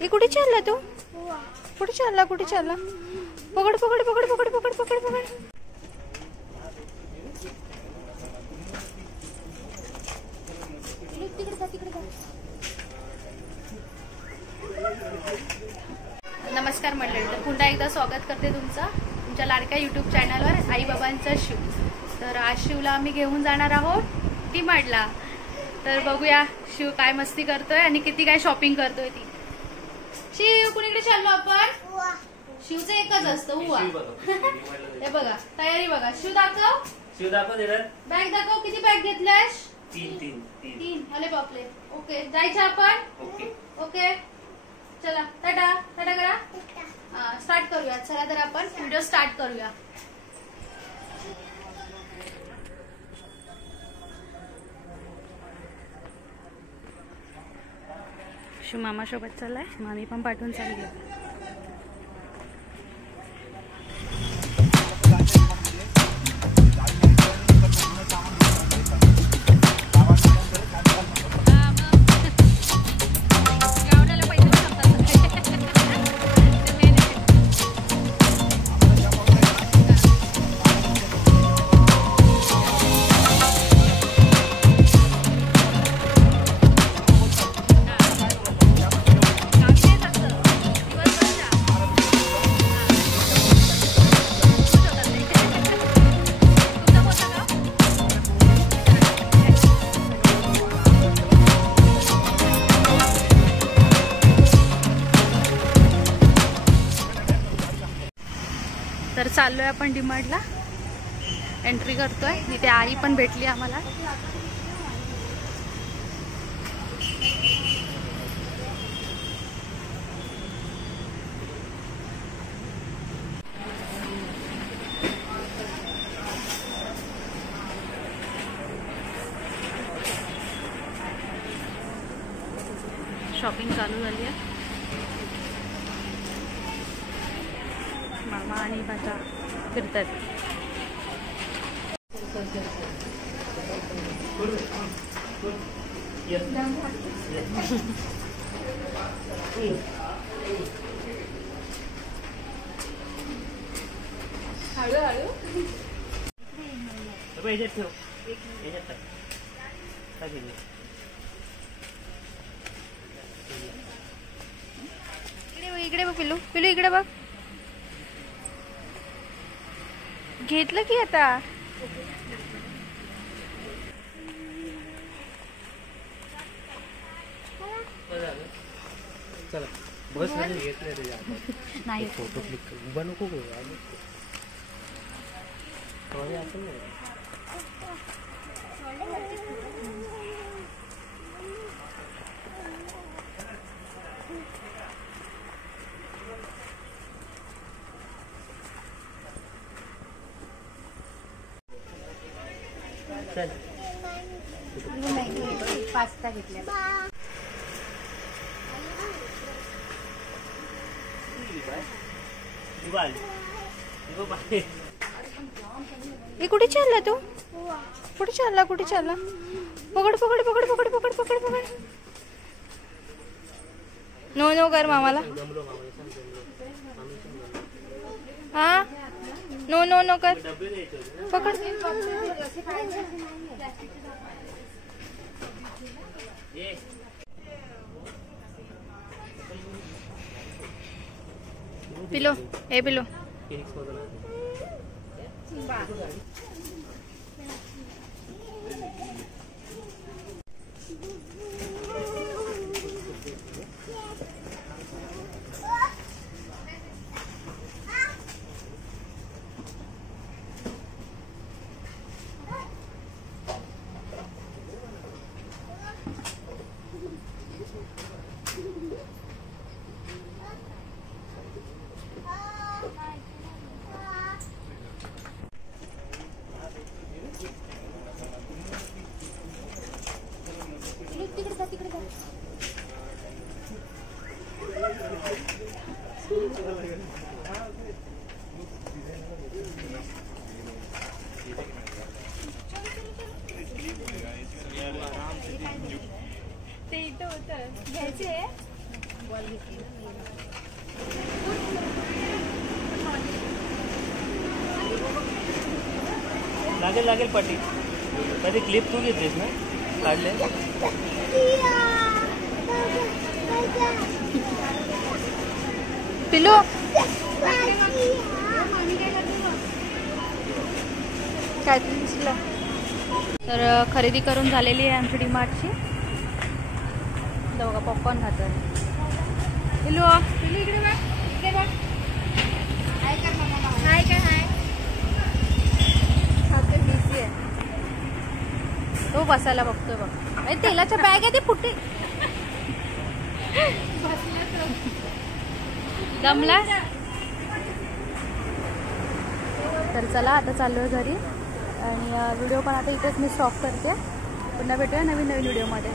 ये कुठे चालला तू? कुठे चालला? कुठे चालला? पकड पकड पकड पकड पकड पकड पकड. नमस्कार मंडळी, तर पुन्हा एकदा स्वागत करते तुमच्या लाडक्या यूट्यूब चॅनलवर आई बाबांचा शिव. तर आज शिवला आम्ही घेऊन जाणार आहोत डीमार्टला. तर बघूया शिव काय मस्ती करतोय आणि किती काय शॉपिंग करतोय ती. शिव कुणीकडे चाललो आपण? शिवचं एकच असतं उवा. हे बघा तयारी बघा. शिव दाखव. शिव दाखव जरा. बॅग दाखव. किती बॅग घेतल्यास? तीन. अरे बापले. ओके जायचं आपण. ओके चला टाटा टाटा करा. स्टार्ट करूया. चला तर आपण व्हिडिओ स्टार्ट करूया. शिव मामा सोबत चाललाय. मामी पण पाठवून चालली. तर चाललोय आपण डीमार्टला. एंट्री करतोय. इथे आई पण भेटली आम्हाला. शॉपिंग चालू झाली आहे. मामा आणि भाचा फिरतात. हळूहळू इकडे बघ पिलू. पिलू इकडे बघ. घेतलं की आता. चला बस मध्ये घेतलं नाही. फोटो क्लिक कर. उभा नको करू. पास्ता घेतला. कुठे चालला तू? कुठे चालला? कुठे चालला? पकड पकड पकड पकड पकड पकड पकड. नो नो कर मामाला. हा नो नो नो कर. पकड. पिलो ए पिलो. ते इथं होतं घ्यायचे. लागेल लागेल पाठी. कधी क्लिप तू घेतलीस ना काढले. पिलू काय दिसलं. तर खरेदी करून झालेली आहे आमची डीमार्टची. बघा पॉपकॉर्न खातात. पिलू पिलू इकडे बघ, इकडे बघ. हाय कर मम्मा. हाय काय हाय. बिझी आहे तो, बसायला बघतोय बघ. अरे तेलाच्या बॅग आहे ते फुटे. दमला. तर चला आता चाललो घरी आणि व्हिडिओ पण आता इथेच मी स्टॉप करते. पुन्हा भेटूया नवीन व्हिडिओमध्ये.